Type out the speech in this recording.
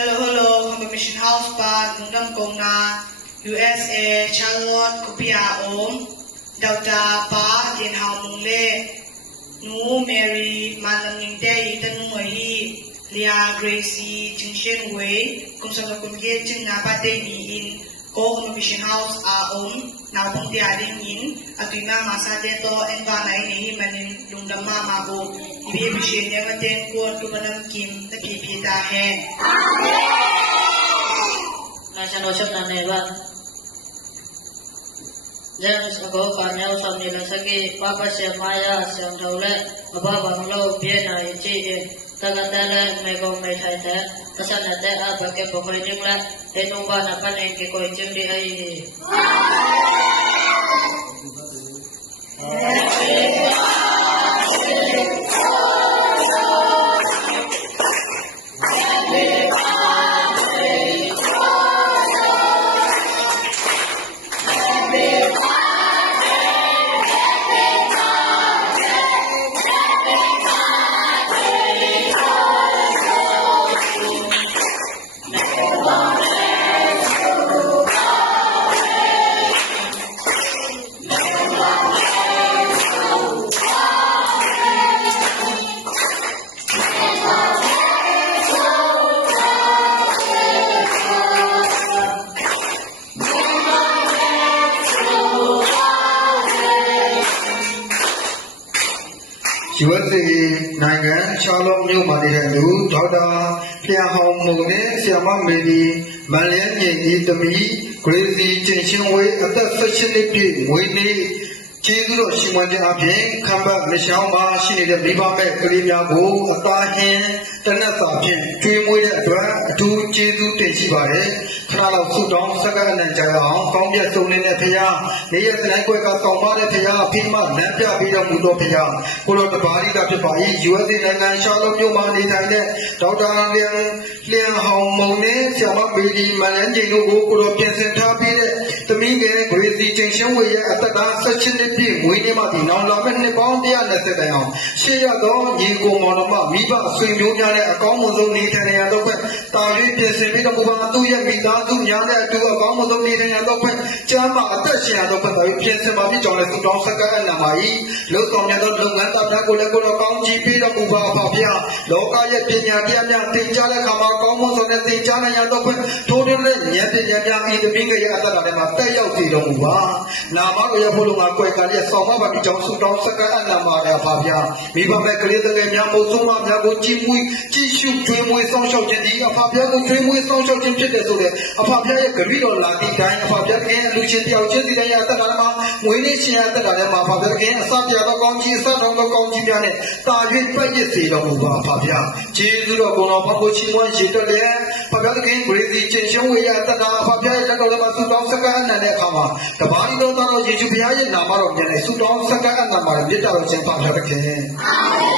Hello, Mission House Bar, Nungdam Kongna, USA, Charlotte, Kupia Om, Dauta Ba, Din Hao Mung Le, Nu Mary, Manam Ningde, Tan Muhi, Lia Gracie, Jing Shen Wei, Kum Sang Kum Ye, Jing Na Ba De Ni In, Go Mission House A Om, Now Pong Dia Ding In, Atuna Masa De To, and Va Nai Ni Manin, Nungdam Ma Ma Bo, Ibi Bishin Yang Aten Ko, Tumanam Kim, The Pipi Da Hen. Nasa no shop na neba. James ago kanyaw sam nila sagi papa siya maya siyang taule mababang lo biena ichi tagatala mego may taita kasana te abake pokoy jingla enumba na panen ke koy jingdi ay USA နိုင်ငံချာလော့မြို့မှာနေတဲ့လူဒေါက်တာဖျာဟောင်းမုံနဲ့ဆရာမမေဒီမန်လျန်းငိမ့်ဒီသမီးဂရေစီကျင်ချင်းဝေးအသက်18နှစ်ပြည့်မွေးနေ့ကျေးဇူးတော်ရှင်ဝန်တဲ့အပြင်ခံပတ်မရှောင်းပါရှိနေတဲ့မိဘမဲ့ကလေးများကိုအသားဟင်းတနတ်စာဖြင့်ကျွေးမွေးတဲ့အတွက်အထူးကျေးဇူးတင်ရှိပါတယ်ခဏလောက်ဆုတောင်းစကားအနံကြရအောင်ကောင်းပြတ်စုံနေတဲ့ဖရာနေရစတိုင်းကွက်ကတောင်းပါတဲ့ဖရာဖိမနန်းပြပေးတော်မူသောဖရာကိုလိုတပါးရိတာဖြစ်ပါ၏ USA နိုင်ငံရှာလော့မြို့မှာနေထိုင်တဲ့ဒေါက်တာလျံဟောင်းမုံနဲ့ဆရာမမေဒီမန်လန်းကျင်းတို့ကိုကိုလိုပြင်ဆင်ထားပြီးတဲ့သမီးငယ်ဂရေစီကျင်ရှင်းဝေရဲ့အသက်က18နှစ်ပြည့်မွေးနေ့မှဒီနောက်လာမယ့်နှစ်ပေါင်း120တိုင်အောင်ရှေ့ရသောညီကိုမောင်နှမမိဘဆွေမျိုးများနဲ့အကောင်းဆုံးနေထိုင်ရတော့ခွင့်တာ၍ပြင်ဆင်ပြီးတော့ဘုရားသူ့ရဲ့မိသားစုများနဲ့အတူအကောင်းဆုံးနေထိုင်ရတော့ခွင့်ကျမ်းမာအသက်ရှင်ရတော့ခွင့်တာ၍ပြင်ဆင်ပါပြီးကြောင်းလဲသူတောင်းစကားအနံပါ၏လုံဆောင်ရသောလုပ်ငန်းသားများကိုလည်းကိုယ်တော်ကောင်းချီးပေးတော်မူပါအဖဖျားလောကရဲ့ပညာတရားများသင်ကြားတဲ့အခါမှာကောင်းမွန်စွာနဲ့သင်ကြားနိုင်ရတော့ခွင့်ထိုးထွင်းတဲ့ဉာဏ်ပညာများဤသမီးငယ်ရဲ့အသက်တာထဲမှာတက်ရောက်စေတော်မူပါနာမတော်ရဲ့ဘုလိုငါကွယ်ကလေးဆောင်မပါပြီးကြောင်းဆုတောင်းစကားအနံပါတဲ့အဖဖျားမိဘမဲ့ကလေးတကယ်များမို့ဆုံးမများကိုကြည်မွေးကြည်ရှုကျွေးမွေးဆောင်ရှောက်ခြင်းဒီအဖဖျားကိုကျွေးမွေးဆောင်ရှောက်ခြင်းဖြစ်တယ်ဆိုတဲ့အဖဖျားရဲ့ဂရုတော်လာသည့်တိုင်းအဖဖျားကလူချင်းတယောက်ချင်းစီတိုင်းရဲ့အသက်တာထဲမှာငွေနဲ့ရှင်ရဲ့အသက်တာထဲမှာအဖဖျားကအစပြတော်ကောင်းကြီးအစတော်ကောင်းကြီးများနဲ့တာ၍ပြည့်ရစေတော်မူပါအဖဖျားကျေးဇူးတော်ကိုယ်တော်ဖဖို့ချီးမွမ်းရည်တော်လည်းအဖဖျားကဂရေစီကျင့်ရှုံးဝေရအသက်တာအဖဖျားရဲ့တက်တော်လည်းမှာဆုတောင်းစကားအနံတဲ့အခါမှာတပါးတော်တော်ယေရှုဘုရားရဲ့နာမတော်ပြန်နဲ့ဆုတောင်းစကားအနံပါမြတ်တော်ခြင်းပါဖျားတဲ့ခင်အာမင်